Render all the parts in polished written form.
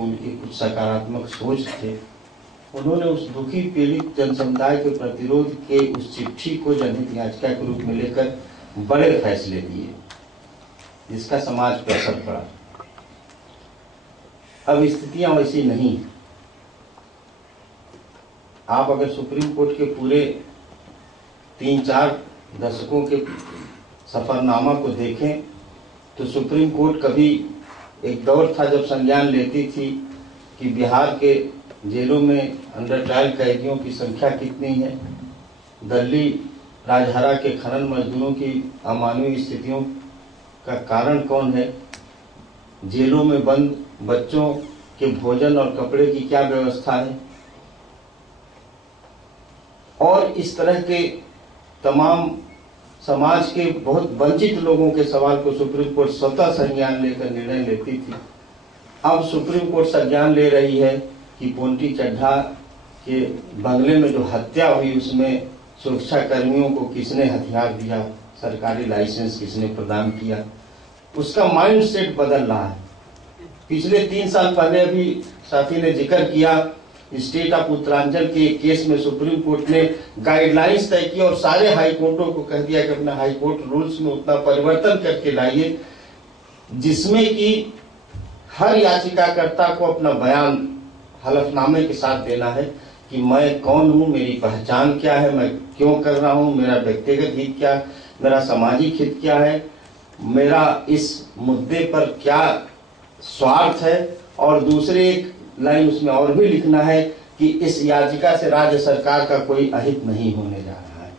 उनकी कुछ सकारात्मक सोच थे। उन्होंने उस दुखी पीड़ित जनसमुदाय के प्रतिरोध के उस चिट्ठी को जनहित याचिका के रूप में लेकर बड़े फैसले लिए, जिसका समाज पर असर पड़ा। अब स्थितियां वैसी नहीं। आप अगर सुप्रीम कोर्ट के पूरे 3-4 दशकों के सफरनामा को देखें तो सुप्रीम कोर्ट कभी एक दौर था जब संज्ञान लेती थी कि बिहार के जेलों में अंडर ट्रायल कैदियों की संख्या कितनी है, दिल्ली राजहरा के खनन मजदूरों की अमानवीय स्थितियों का कारण कौन है, जेलों में बंद बच्चों के भोजन और कपड़े की क्या व्यवस्था है, और इस तरह के तमाम समाज के बहुत वंचित लोगों के सवाल को सुप्रीम कोर्ट स्वतः संज्ञान लेकर निर्णय लेती थी। अब सुप्रीम कोर्ट संज्ञान ले रही है कि पोंटी चड्ढा के बंगले में जो हत्या हुई उसमें सुरक्षा कर्मियों को किसने हथियार दिया, सरकारी लाइसेंस किसने प्रदान किया, उसका माइंड सेट बदल रहा है। पिछले 3 साल पहले अभी साथी ने जिक्र किया, स्टेट ऑफ उत्तरांचल के केस में सुप्रीम कोर्ट ने गाइडलाइंस तय की और सारे हाई कोर्टों को कह दिया कि अपना हाई कोर्ट रूल्स में उतना परिवर्तन करके लाइए जिसमें कि हर याचिकाकर्ता को अपना बयान हलफनामे के साथ देना है कि मैं कौन हूं, मेरी पहचान क्या है, मैं क्यों कर रहा हूं, मेरा व्यक्तिगत हित क्या, मेरा सामाजिक हित क्या है, मेरा इस मुद्दे पर क्या स्वार्थ है, और दूसरे एक लाइन उसमें और भी लिखना है कि इस याचिका से राज्य सरकार का कोई अहित नहीं होने जा रहा है।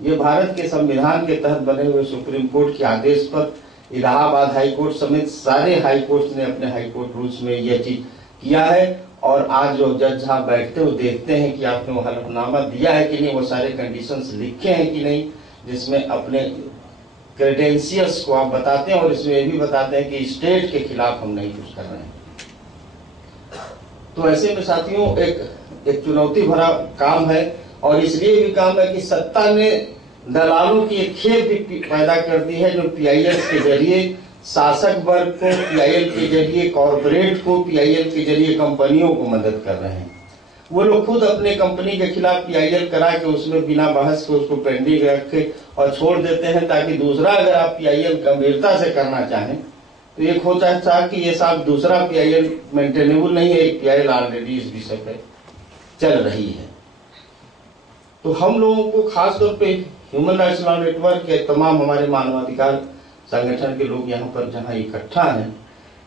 ये भारत के संविधान के तहत बने हुए सुप्रीम कोर्ट के आदेश पर इलाहाबाद हाई कोर्ट समेत सारे हाई कोर्ट ने अपने हाई कोर्ट रूल्स में यह चीज किया है। और आज जो जज साहब बैठते हो देखते हैं कि आपने वो हलफनामा दिया है कि नहीं, वो सारे कंडीशंस लिखे हैं कि नहीं, जिसमें अपने क्रेडेंशियल्स को आप बताते हैं और इसमें ये भी बताते हैं कि स्टेट के खिलाफ हम नहीं कुछ कर रहे हैं। तो ऐसे में साथियों एक चुनौती भरा काम है, और इसलिए भी काम है कि सत्ता ने दलालों की एक खेप भी पैदा कर दी है, जो पीआईएल के जरिए शासक वर्ग को, पीआईएल के जरिए कॉर्पोरेट को, पीआईएल के जरिए कंपनियों को मदद कर रहे हैं। वो लोग खुद अपने कंपनी के खिलाफ पीआईएल करा के उसमें बिना बहस के उसको पेंडिंग रखे और छोड़ देते हैं, ताकि दूसरा अगर आप पीआईएल गंभीरता से करना चाहें तो एक होता है कि ये साहब दूसरा पीआईएल मेंटेनेबल नहीं है, एक पीआईएल ऑलरेडी इस विषय पे चल रही है। तो हम लोगों को खासतौर पे ह्यूमन राइट्स लॉ नेटवर्क के तमाम हमारे मानवाधिकार संगठन के लोग यहाँ पर जहाँ इकट्ठा हैं,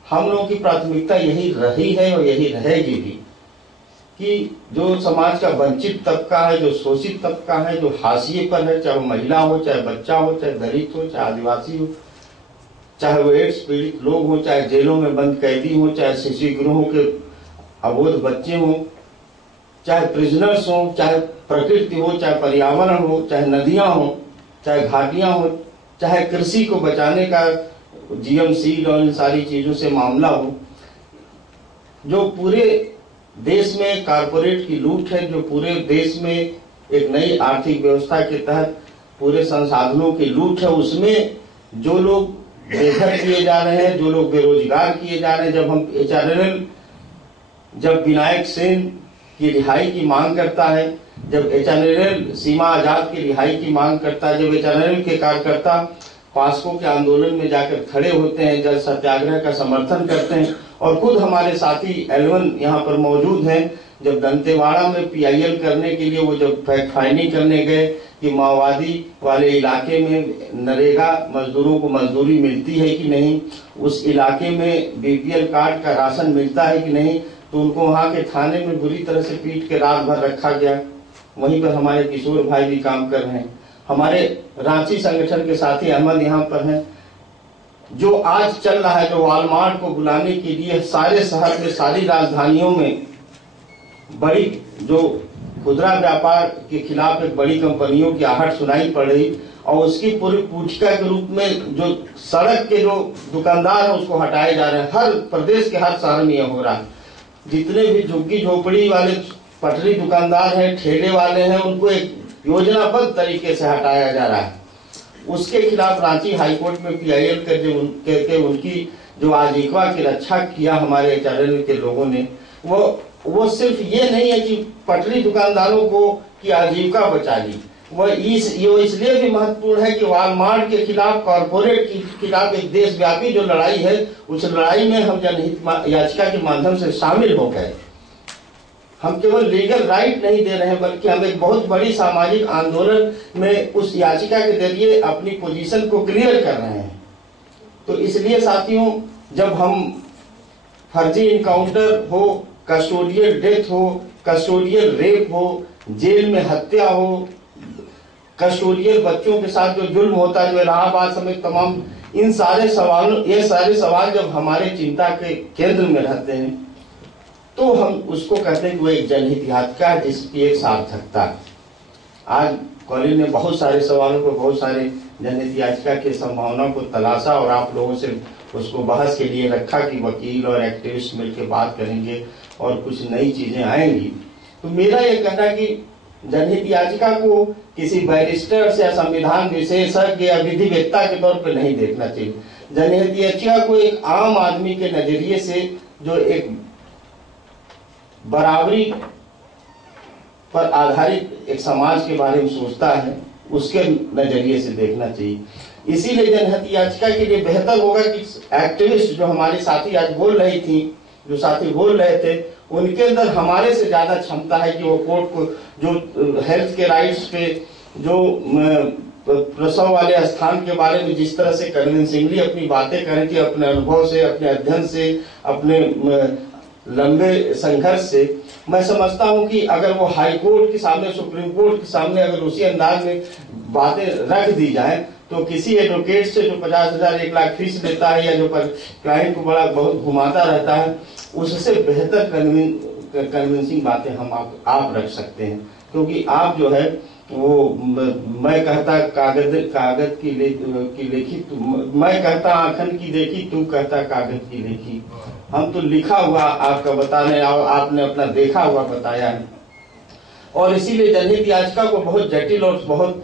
हम लोगों की प्राथमिकता यही रही है और यही रहेगी भी कि जो समाज का वंचित तबका है, जो शोषित तबका है, जो हाशिए पर है, चाहे वो महिला हो, चाहे बच्चा हो, चाहे दलित हो, चाहे आदिवासी हो, चाहे वो एड्स पीड़ित लोग हो, चाहे जेलों में बंद कैदी हो, चाहे शिशु गृहों के अबोध बच्चे हो, चाहे प्रिजनर्स हो, चाहे प्रकृति हो, चाहे पर्यावरण हो, चाहे नदियां हो, चाहे घाटियां हो, चाहे कृषि को बचाने का जीएम सीड और इन सारी चीजों से मामला हो, जो पूरे देश में कारपोरेट की लूट है, जो पूरे देश में एक नई आर्थिक व्यवस्था के तहत पूरे संसाधनों की लूट है, उसमें जो लोग बेघर किए जा रहे हैं, जो लोग बेरोजगार किए जा रहे हैं। जब हम एचआरएल, जब विनायक सेन की रिहाई की मांग करता है, जब एचआरएल सीमा आजाद की रिहाई की मांग करता है, जब एचआरएल के कार्यकर्ता पास्को के आंदोलन में जाकर खड़े होते हैं, जल सत्याग्रह का समर्थन करते हैं, और खुद हमारे साथी एलवन यहाँ पर मौजूद हैं, जब दंतेवाड़ा में पीआईएल करने के लिए वो जब फैक्ट फाइंडिंग करने गए कि माओवादी वाले इलाके में नरेगा मजदूरों को मजदूरी मिलती है कि नहीं, उस इलाके में बीपीएल कार्ड का राशन मिलता है कि नहीं, तो उनको वहां के थाने में बुरी तरह से पीट के रात भर रखा गया। वहीं पर हमारे किशोर भाई भी काम कर रहे हैं। हमारे रांची संगठन के साथी अहमद यहाँ पर हैं। जो आज चल रहा है, जो वॉलमार्ट को बुलाने के लिए सारे शहर में, सारी राजधानियों में बड़ी जो खुदरा व्यापार के खिलाफ एक बड़ी कंपनियों की आहट सुनाई पड़ रही, और उसकी पूरी पूछिका के रूप में जो सड़क के जो दुकानदार हैं उसको हटाए जा रहे हैं। हर प्रदेश के हर शहर में यह हो रहा है। जितने भी झुग्गी झोपड़ी वाले पटरी दुकानदार हैं, ठेले वाले हैं, उनको एक योजनाबद्ध तरीके से हटाया जा रहा है। उसके खिलाफ रांची हाईकोर्ट में पीआईएल करके उनकी जो आजीविका की रक्षा किया हमारे एचआरएल के लोगों ने, वो सिर्फ ये नहीं है कि पटरी दुकानदारों को की आजीविका बचा ली, ये इसलिए भी महत्वपूर्ण है कि वॉलमार्ट के खिलाफ, कॉरपोरेट के खिलाफ एक देशव्यापी जो लड़ाई है, उस लड़ाई में हम जनहित याचिका के माध्यम से शामिल हो गए। हम केवल लीगल राइट नहीं दे रहे हैं, बल्कि हम एक बहुत बड़ी सामाजिक आंदोलन में उस याचिका के जरिए अपनी पोजीशन को क्लियर कर रहे हैं। तो इसलिए साथियों, जब हम फर्जी इनकाउंटर हो, कस्टोडियल डेथ हो, कस्टोडियल रेप हो, जेल में हत्या हो, कस्टोडियल बच्चों के साथ जो जुल्म होता है, जो इलाहाबाद समेत तमाम, इन सारे सवालों, ये सारे सवाल जब हमारे चिंता के केंद्र में रहते हैं, तो हम उसको कहते हैं कि वो एक जनहित याचिका है जिसकी एक सार्थकता। आज कॉलेज ने बहुत सारे सवालों को, बहुत सारे जनहित याचिका की संभावना को तलाशा और आप लोगों से उसको बहस के लिए रखा कि वकील और एक्टिविस्ट मिलकर बात करेंगे और कुछ नई चीजें आएंगी। तो मेरा ये कहना है कि जनहित याचिका को किसी बैरिस्टर से या संविधान विशेषज्ञ या विधिवेत्ता के तौर पर नहीं देखना चाहिए। जनहित याचिका को एक आम आदमी के नजरिए से, जो एक बराबरी पर आधारित एक समाज के बारे में सोचता है, उसके नजरिए से देखना चाहिए। इसीलिए जनहित याचिका के लिए बेहतर होगा कि एक्टिविस्ट जो हमारे साथी आज बोल रही थी, जो साथी बोल रहे थे, उनके अंदर हमारे से ज्यादा क्षमता है कि वो कोर्ट को, जो हेल्थ के राइट्स पे, जो प्रसव वाले स्थान के बारे में जिस तरह से कन्विंसिंगली अपनी बातें करें कि अपने अनुभव से, अपने अध्ययन से, अपने लंबे संघर्ष से, मैं समझता हूं कि अगर वो हाई कोर्ट के सामने, सुप्रीम कोर्ट के सामने अगर उसी अंदाज में बातें रख दी जाए, तो किसी एडवोकेट से जो 50,000 1 लाख फीस लेता है या जो क्लाइंट को बड़ा बहुत घुमाता रहता है, उससे बेहतर कन्विंसिंग बातें हम आप रख सकते हैं। क्योंकि आप जो है वो, मैं कहता कागज की लेखी, मैं कहता आंखन की देखी, तू कहता कागज की लेखी। हम तो लिखा हुआ आपका बता रहे हैं, आपने अपना देखा हुआ बताया है। और इसीलिए जनहित याचिका को बहुत जटिल और बहुत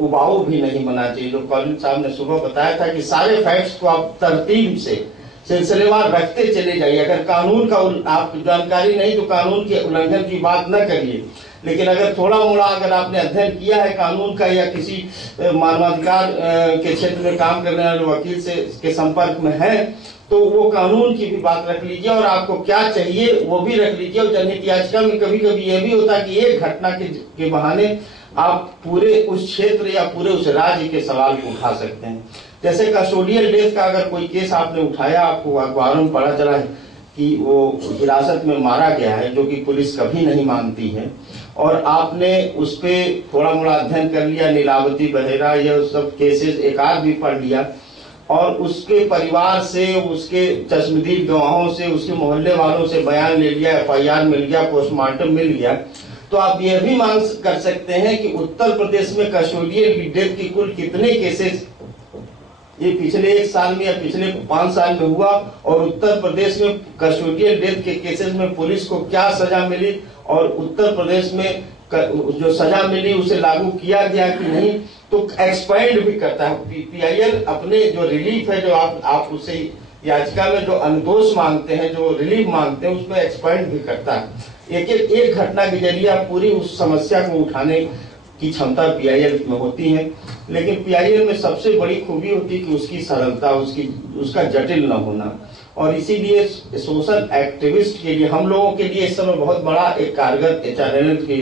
उबाऊ भी नहीं बनना चाहिए। जो कॉलेज साहब ने सुबह बताया था कि सारे फैक्ट्स को आप तरतीब से सिलसिलेवार रखते चले जाइए। अगर कानून का आप जानकारी नहीं तो कानून के उल्लंघन की बात न करिए, लेकिन अगर थोड़ा मोड़ा अगर आपने अध्ययन किया है कानून का या किसी मानवाधिकार के क्षेत्र में काम करने वाले वकील से के संपर्क में है, तो वो कानून की भी बात रख लीजिए और आपको क्या चाहिए वो भी रख लीजिए। और जनहित याचिका में कभी कभी ये भी होता है कि एक घटना के बहाने आप पूरे उस क्षेत्र या पूरे उस राज्य के सवाल को उठा सकते हैं। जैसे कस्टोडियल डेथ का अगर कोई केस आपने उठाया, आपको अखबारों में पता चला है कि वो हिरासत में मारा गया है, जो कि पुलिस कभी नहीं मानती है, और आपने उस पर थोड़ा मोड़ा अध्ययन कर लिया, नीलावती बहेरा, यह सब केसेस एक आध भी पढ़ लिया, और उसके परिवार से, उसके चश्मदीद गवाहों से, उसके मोहल्ले वालों से बयान ले लिया, FIR मिल गया, पोस्टमार्टम मिल गया, तो आप यह भी मांग कर सकते हैं कि उत्तर प्रदेश में कस्टोडियल डेथ की कुल कितने केसेस ये पिछले 1 साल में या पिछले 5 साल में हुआ, और उत्तर प्रदेश में कस्टोडियल डेथ के केसेस में पुलिस को क्या सजा मिली, और उत्तर प्रदेश में जो सजा मिली उसे लागू किया गया कि नहीं। तो एक्सपायर्ड भी करता है। PIL अपने जो रिलीफ है, जो आप उससे याचिका में जो अनुतोष मांगते हैं, जो रिलीफ मांगते हैं, उसमें एक्सपायर्ड भी करता है। एक घटना के जरिए आप पूरी उस समस्या को उठाने की क्षमता PIL में होती है। लेकिन PIL में सबसे बड़ी खूबी होती है कि उसकी सरलता, उसका जटिल न होना। और इसीलिए सोशल एक्टिविस्ट के लिए, हम लोगों के लिए इस समय बहुत बड़ा एक कारगर HRL के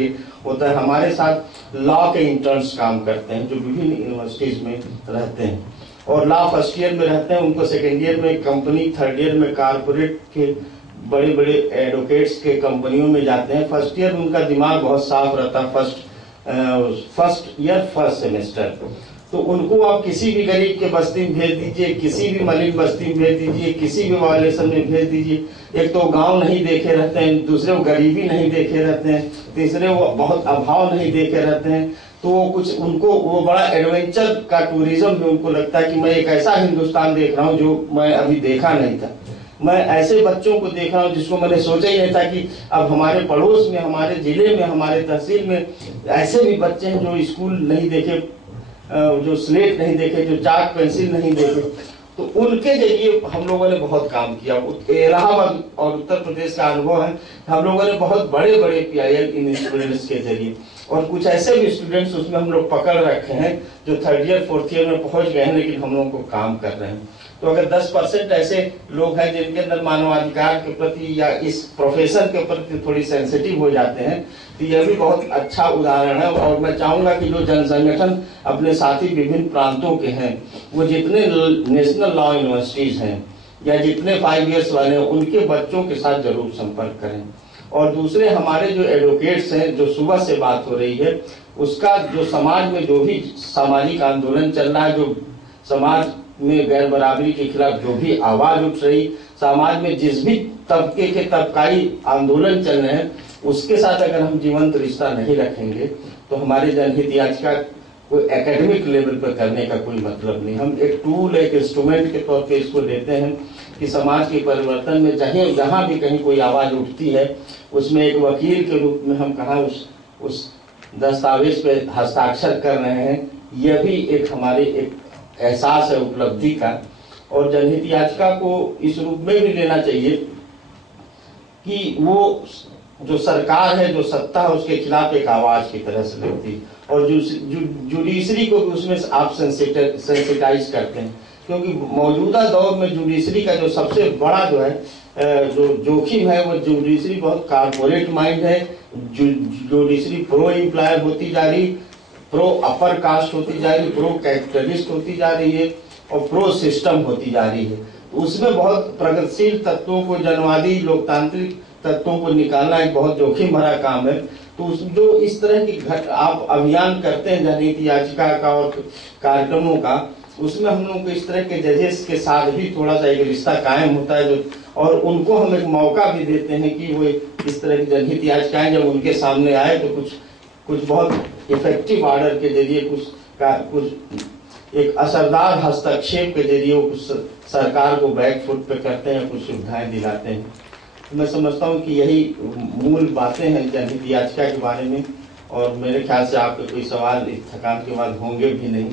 होता है। हमारे साथ लॉ के इंटर्न्स काम करते हैं जो विभिन्न यूनिवर्सिटीज में रहते हैं, और लॉ फर्स्ट ईयर में रहते हैं, उनको सेकेंड ईयर में कंपनी, थर्ड ईयर में कारपोरेट के बड़े बड़े एडवोकेट्स के कंपनियों में जाते हैं। फर्स्ट ईयर में उनका दिमाग बहुत साफ रहता है, फर्स्ट ईयर फर्स्ट सेमेस्टर। तो उनको आप किसी भी गरीब के बस्ती में भेज दीजिए, किसी भी मलिन बस्ती में भेज दीजिए, किसी भी वायलेशन में भेज दीजिए, एक तो गांव नहीं देखे रहते हैं, दूसरे वो गरीबी नहीं देखे रहते हैं, तीसरे वो बहुत अभाव नहीं देखे रहते हैं। तो वो कुछ, उनको वो बड़ा एडवेंचर का टूरिज्म भी उनको लगता है कि मैं एक ऐसा हिंदुस्तान देख रहा हूँ जो मैं अभी देखा नहीं था। मैं ऐसे बच्चों को देख रहा हूँ जिसको मैंने सोचा ही नहीं था कि अब हमारे पड़ोस में, हमारे जिले में, हमारे तहसील में ऐसे भी बच्चे हैं जो स्कूल नहीं देखे, जो स्लेट नहीं देखे, जो चाक पेंसिल नहीं देखे, तो उनके जरिए हम लोगों ने बहुत काम किया। इलाहाबाद और उत्तर प्रदेश का अनुभव है, हम लोगों ने बहुत बड़े बड़े PIL इन स्टूडेंट्स के जरिए, और कुछ ऐसे भी स्टूडेंट्स उसमें हम लोग पकड़ रखे हैं जो 3rd ईयर 4th ईयर में पहुंच गए हैं, लेकिन हम लोगों को काम कर रहे हैं। तो अगर 10% ऐसे लोग हैं जिनके अंदर मानवाधिकार के प्रति या इस प्रोफेशन के प्रति थोड़ी सेंसिटिव हो जाते हैं, तो यह भी बहुत अच्छा उदाहरण है। और मैं चाहूंगा कि जो जन संगठन अपने साथी विभिन्न प्रांतों के हैं, वो जितने नेशनल लॉ यूनिवर्सिटीज हैं या जितने 5 ईयर्स वाले हैं, उनके बच्चों के साथ जरूर संपर्क करें। और दूसरे हमारे जो एडवोकेट्स हैं, जो सुबह से बात हो रही है, उसका जो समाज में जो भी सामाजिक आंदोलन चल रहा है, जो समाज में गैर बराबरी के खिलाफ जो भी आवाज उठ रही, समाज में जिस भी तबके के तबकाई आंदोलन चल रहे हैं, उसके साथ अगर हम जीवंत रिश्ता नहीं रखेंगे तो हमारे जनहित याचिका कोई एकेडमिक लेवल पर करने का कोई मतलब नहीं। हम एक टूल, एक इंस्ट्रूमेंट के तौर पे इसको लेते हैं कि समाज के परिवर्तन में चाहे जहां भी कहीं कोई आवाज उठती है, उसमें एक वकील के रूप में हम कहाँ उस दस्तावेज पे हस्ताक्षर कर रहे हैं, यह भी एक हमारे एक एहसास है उपलब्धि का। और जनहित याचिका को इस रूप में भी लेना चाहिए कि वो जो सरकार है, जो सत्ता है, उसके खिलाफ एक आवाज की तरह से लगती है, और जुडिशरी को भी उसमें आप सेंसिटाइज करते हैं, क्योंकि मौजूदा दौर में जुडिशरी का जो सबसे बड़ा जो है जो जोखिम है, वो जुडिशरी बहुत कारपोरेट माइंड है। जुडिशरी प्रो एम्प्लॉयर होती जा रही, प्रो अपर कास्ट होती जा रही, प्रो कैपिटलिस्ट होती जा रही है, और प्रो सिस्टम होती जा रही है। उसमें बहुत प्रगतिशील तत्वों को, जनवादी लोकतांत्रिक तत्वों को निकालना एक बहुत जोखिम भरा काम है। तो जो इस तरह की आप अभियान करते हैं जनहित याचिका का और कार्यक्रमों का, उसमें हम लोग को इस तरह के जजेस के साथ भी थोड़ा सा एक रिश्ता कायम होता है, जो और उनको हम एक मौका भी देते हैं कि वो इस तरह की जनहित याचिकाएं जब उनके सामने आए तो कुछ बहुत इफेक्टिव ऑर्डर के जरिए कुछ एक असरदार हस्तक्षेप के जरिए वो कुछ सरकार को बैक फुट पे करते हैं, कुछ सुविधाएं दिलाते हैं। तो मैं समझता हूँ कि यही मूल बातें हैं जनहित याचिका के बारे में। और मेरे ख्याल से आपके कोई सवाल इस थकान के बाद होंगे भी नहीं।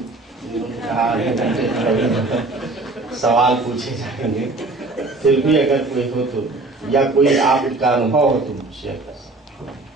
सवाल पूछे जाएंगे, फिर भी अगर कोई हो तो, या कोई आपका अनुभव हो तो शेयर कर सकते।